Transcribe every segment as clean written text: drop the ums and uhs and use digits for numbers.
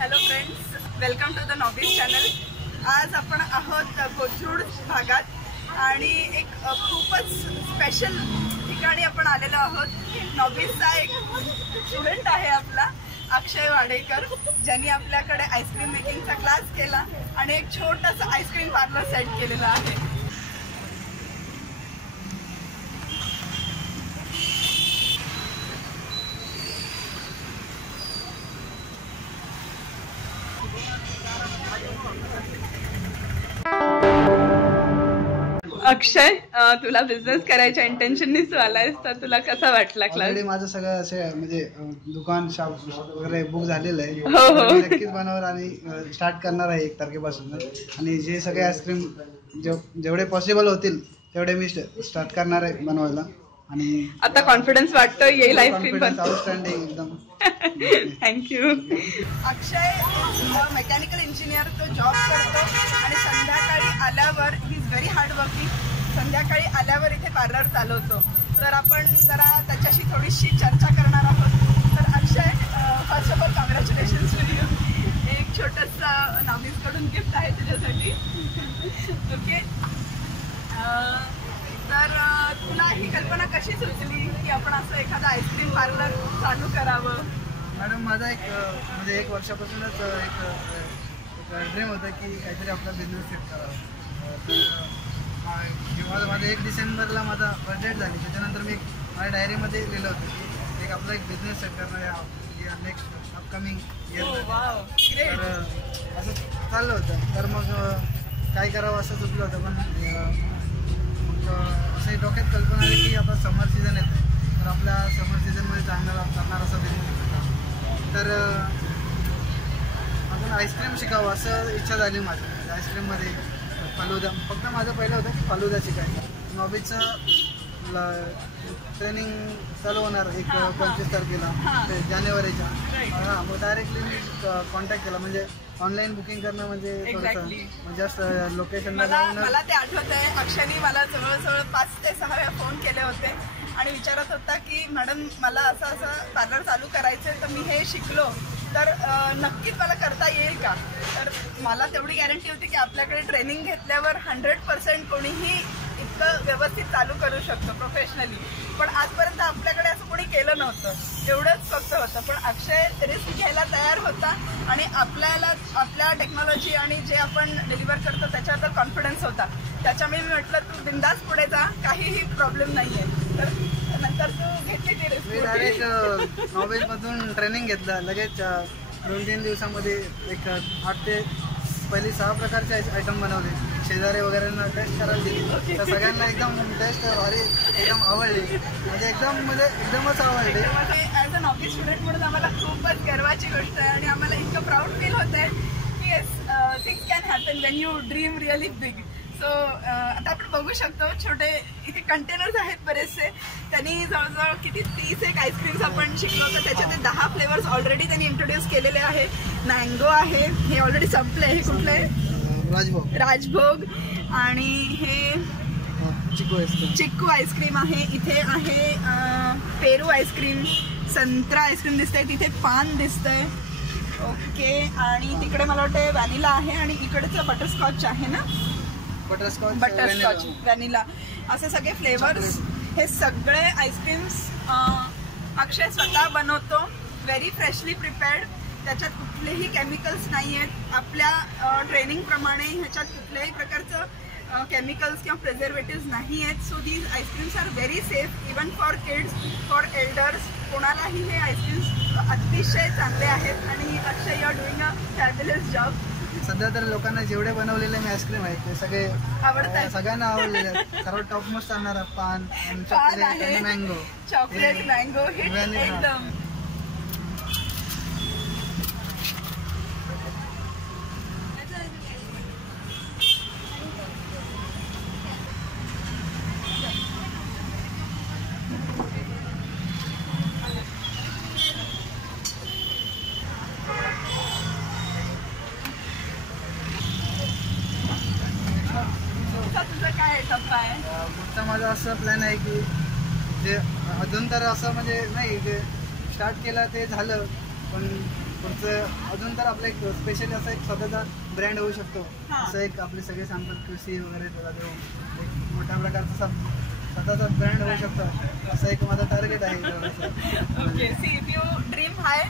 Hello friends, welcome to the Noobies channel. आज आपण आहोत कोथरूड भागात आणि एक खूपच स्पेशल ठिकाणी आपण आलेलो आहोत. नॉबीजचा एक स्टुडंट आहे आपला अक्षय वाडेकर, ज्यांनी आपल्याकडे आईस्क्रीम मेकिंगचा क्लास केला आणि एक छोटासा आईस्क्रीम पार्लर सेट केलेला आहे. अक्षय, तुला बिझनेस करायच्या इंटेन्शननीच आलायस, तर तुला कसा वाटला क्लास? माझं सगळं असे म्हणजे दुकान शॉप वगैरे बुक झालेलं आहे. हो. नक्कीच बनवणार आणि स्टार्ट करणार आहे 1 तारखेपासून. आणि जे सगळे आईस्क्रीम जेवढे पॉसिबल होतील तेवढे मी स्टार्ट करणार आहे बनवायला. आणि आता कॉन्फिडन्स वाटतं येईल आईस्क्रीम पण. आउटस्टँडिंग एकदम. थँक्यू. अक्षय मेकॅनिकल इंजिनियर, तो जॉब करतो आणि संध्याकाळी आल्यावर he is very hard working. संध्याकाळी आल्यावर इथे पार्लर चालवतो. तर आपण जरा त्याच्याशी थोडीशी चर्चा करणार आहोत. तर Akshay, first of all congratulations to you. एक छोटंसं नॉबीजकडून गिफ्ट आहे तुझ्यासाठी. ओके, तर तुला ही कल्पना कशी सुचली की आपण असं एखादं आईस्क्रीम पार्लर चालू करावं? मॅडम, माझा म्हणजे 1 वर्षापासूनच एक ड्रीम होतं की काहीतरी आपला बिझनेस सेट करावा. तर माझं 1 डिसेंबरला माझा बर्थडे झाली. त्याच्यानंतर मी माझ्या डायरीमध्ये लिहिलं होतं की आपला एक बिझनेस सेट करणार या नेक्स्ट अपकमिंग इयर. तर असं चाललं होतं. तर मग काय करावं असं सुचलं होतं. पण असं डोक्यात कल्पना आली की आता समर सीझन येतो, तर आपल्या समर सीझनमध्ये चालणार असा बिझनेस. तर अजून आईस्क्रीम शिकावं असं इच्छा झाली माझी. आईस्क्रीममध्ये फालुदा, फक्त माझं पहिलं होतं की फालुदा शिकायचं. नॉबीजचं ट्रेनिंग चालू होणार 25 तारखेला जानेवारीच्या. हां, मग डायरेक्टली मी कॉन्टॅक्ट केला. म्हणजे ऑनलाईन बुकिंग करणं म्हणजे थोडंसं जस्ट लोकेशन. मला ते आठवत आहे, अक्षयनी मला जवळजवळ 5 ते 6 वेळा फोन केले होते आणि विचारत होता की मॅडम, मला असं पार्लर चालू करायचं आहे, तर मी हे शिकलो तर नक्कीच मला करता येईल का? तर मला तेवढी गॅरंटी होती की आपल्याकडे ट्रेनिंग घेतल्यावर 100% कोणीही इतकं व्यवस्थित चालू करू शकतो प्रोफेशनली. पण आजपर्यंत आपल्याकडे असं कोणी केलं नव्हतं, एवढंच फक्त होतं. पण अक्षय रिस्क घ्यायला तयार होता आणि आपल्याला आपल्या टेक्नॉलॉजी आणि जे आपण डिलिव्हर करतो त्याच्यावर कॉन्फिडन्स होता. त्याच्यामुळे मी म्हटलं, तू बिंदास पुढे जा, काहीही प्रॉब्लेम नाही आहे. तर नंतर तू घेतली ती रिस्क. मी डायरेक्ट नॉबीजमधून ट्रेनिंग घेतलं. लगेच 2-3 दिवसामध्ये एक 8 ते 6 प्रकारचे आयटम बनवले. शेजारी वगैरेंना टेस्ट करायला दिली. तर सगळ्यांना एकदम टेस्ट भारी, एकदम आवडली. म्हणजे एकदमच आवडली. ॲज अ नॉबीज स्टुडंट म्हणून आम्हाला खूपच गर्वाची गोष्ट आहे आणि आम्हाला इतकं प्राऊड फील होत आहे की yes, things can happen Wien you dream really big. So आता आपण बघू शकतो, छोटे इथे कंटेनर्स आहेत बरेचसे. त्यांनी जवळजवळ किती 30 आईस्क्रीम्स आपण शिकलो होतो. त्याच्यात 10 फ्लेवर्स ऑलरेडी त्यांनी इंट्रोड्यूस केलेले आहे. मँगो आहे, हे ऑलरेडी संपले. हे कुठलं आहे? राजभोग. आणि हे चिक्कू आईस्क्रीम आहे. इथे आहे पेरू आईस्क्रीम, संत्रा आईस्क्रीम दिसतंय, तिथे पान दिसतंय. ओके, आणि तिकडे मला वाटतं व्हॅनिला आहे आणि इकडेचं बटरस्कॉच आहे ना, बटरस्कॉच व्हॅनिला. असे सगळे फ्लेवर्स, हे सगळे आईस्क्रीम्स अक्षय स्वतः बनवतो. Very freshly prepared. त्याच्यात कुठलेही केमिकल्स नाही आहेत. आपल्या ट्रेनिंगप्रमाणे ह्याच्यात कुठल्याही प्रकारचं केमिकल्स किंवा प्रिझर्वेटिव्स नाही आहेत. So these ice creams are very safe even for kids, for elders. कोणालाही हे आईस्क्रीम्स अतिशय चांगले आहेत आणि Akshay, you are doing a fabulous job. सध्या तर लोकांना जेवढे बनवलेले मी आईस्क्रीम आहेत ते सगळे आवडतात, सगळ्यांना आवडलेले आहेत. सर्वात टॉप मोस्ट आणणारा पान, चॉकलेट आणि मँगो. चॉकलेट मँगो हिट एकदम. पुढचा माझा असं प्लॅन आहे की जे अजून तर असं म्हणजे नाही, जे स्टार्ट केलं ते झालं, पण पुढचं अजून तर आपलं एक स्पेशली असं एक स्वतःचा ब्रँड होऊ शकतो. हा. असं एक आपले सगळे सांगतात कृषी वगैरे त्याला देऊन एक मोठ्या प्रकारचा स्वतःचा ब्रँड होऊ शकतो असं एक माझं टार्गेट आहे. Okay, see if you dream high,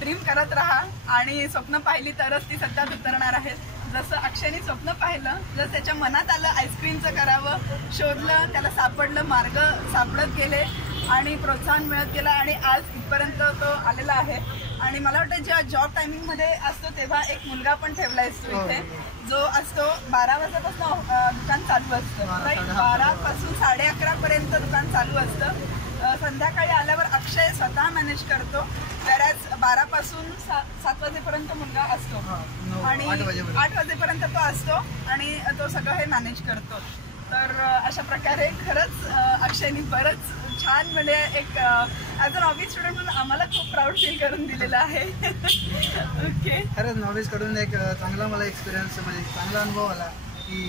dream करत राहा आणि स्वप्न पाहिली तरच ती सत्यात उतरणार आहेत. जसं अक्षयने स्वप्न पाहिलं, जर त्याच्या मनात आलं आईस्क्रीमचं करावं, शोधलं, त्याला सापडलं, मार्ग सापडत गेले आणि प्रोत्साहन मिळत गेलं आणि आज इथपर्यंत तो आलेला आहे. आणि मला वाटतं जेव्हा जॉब टायमिंगमध्ये असतो तेव्हा एक मुलगा पण ठेवला असतो इथे, जो असतो 12 वाजल्यापासून दुकान चालू असतं, राईट? 12 पासून 11:30 पर्यंत दुकान चालू असतं. संध्याकाळी आल्यावर अक्षय स्वतः मॅनेज करतो, त्याच 12 पासून 7 वाजेपर्यंत मुलगा असतो आणि 8 वाजेपर्यंत तो असतो आणि तो सगळं हे मॅनेज करतो. तर अशा प्रकारे खरंच अक्षयनी बरंच छान म्हणजे एक ॲज अ नॉवी स्टुडंट म्हणून आम्हाला खूप प्राऊड फील करून दिलेलं आहे. ओके, खरंच नॉलेज कडून एक चांगला मला एक्सपिरियन्स म्हणजे चांगला अनुभव आला की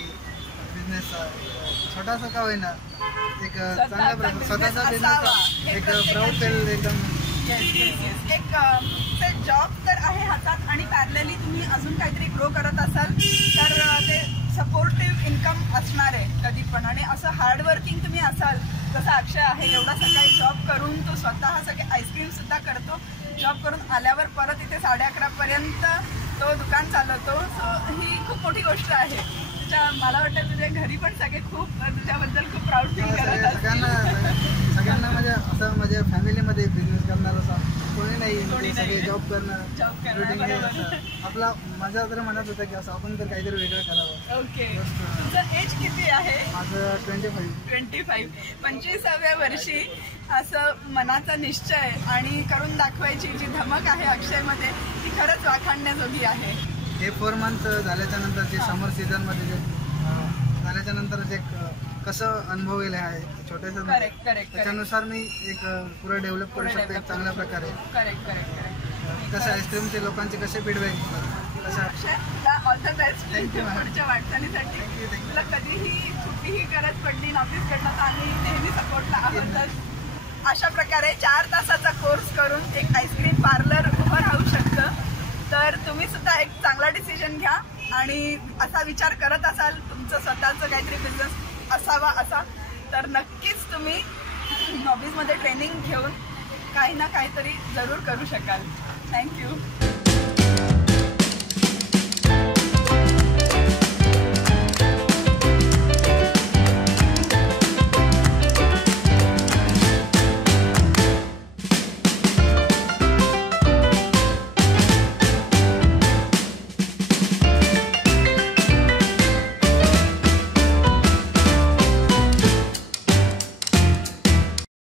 बिझनेस छोटासा का होईना एक चांगल्या प्रकारे स्वतःचा बिझनेस एक प्राऊड फील एकदम. एक जॉब तर आहे हातात आणि पॅरलली तुम्ही अजून काहीतरी ग्रो करत असाल तर ते सपोर्टिव्ह इन्कम असणार आहे कधी पण. आणि असं हार्डवर्किंग तुम्ही असाल जसं अक्षय आहे, एवढा सकाळी जॉब करून तो स्वतः सगळे आईस्क्रीम सुद्धा करतो, जॉब करून आल्यावर परत इथे 11:30 पर्यंत तो दुकान चालवतो. सो ही खूप मोठी गोष्ट आहे. मला वाटतं तुझ्या घरी पण सगळे खूप तुझ्याबद्दल खूप प्राऊड फील करत असतात. सगळ्यांना म्हणजे असं माझ्या फॅमिलीमध्ये बिझनेस करणार असं कोणी नाही, सगळे जॉब करणं आपला माझ्या तर म्हणत होतं की असं आपण तर काहीतरी वेगळं करावं. ओके, तुझं एज किती आहे? माझं 25. 25व्या वर्षी असं मनाचा निश्चय आणि करून दाखवायची जी धमक आहे अक्षयमध्ये ती खरंच वाखाणण्याजोगी आहे. हे 4 मंथ झाल्याच्या नंतर जे समर सीझनमध्ये जे झाल्याच्या नंतर जे कसं अनुभवलेलं आहे छोट्याशा, त्याच्यानुसार मी एक पुरं डेव्हलप करू शकतो एक चांगल्या प्रकारे. कसं आईस्क्रीमचे लोकांचे कसे फीडबॅक कसं. ऑल द बेस्ट पुढच्या वाटचालीसाठी. तुला कधीही कुठलीही गरज पडली ऑफिसकडनं तर आम्ही नेहमी सपोर्टला आहोतच. अशा प्रकारे 4 तासाचा कोर्स करून एक आईस्क्रीम पार्लर उभं राहू शकतं. तर तुम्ही सुद्धा एक चांगला डिसिजन घ्या आणि असा विचार करत असाल तुमचं स्वतःचं काहीतरी बिझनेस असावा असा, तर नक्कीच तुम्ही नॉबीजमध्ये ट्रेनिंग घेऊन काही ना काहीतरी जरूर करू शकाल. थँक्यू.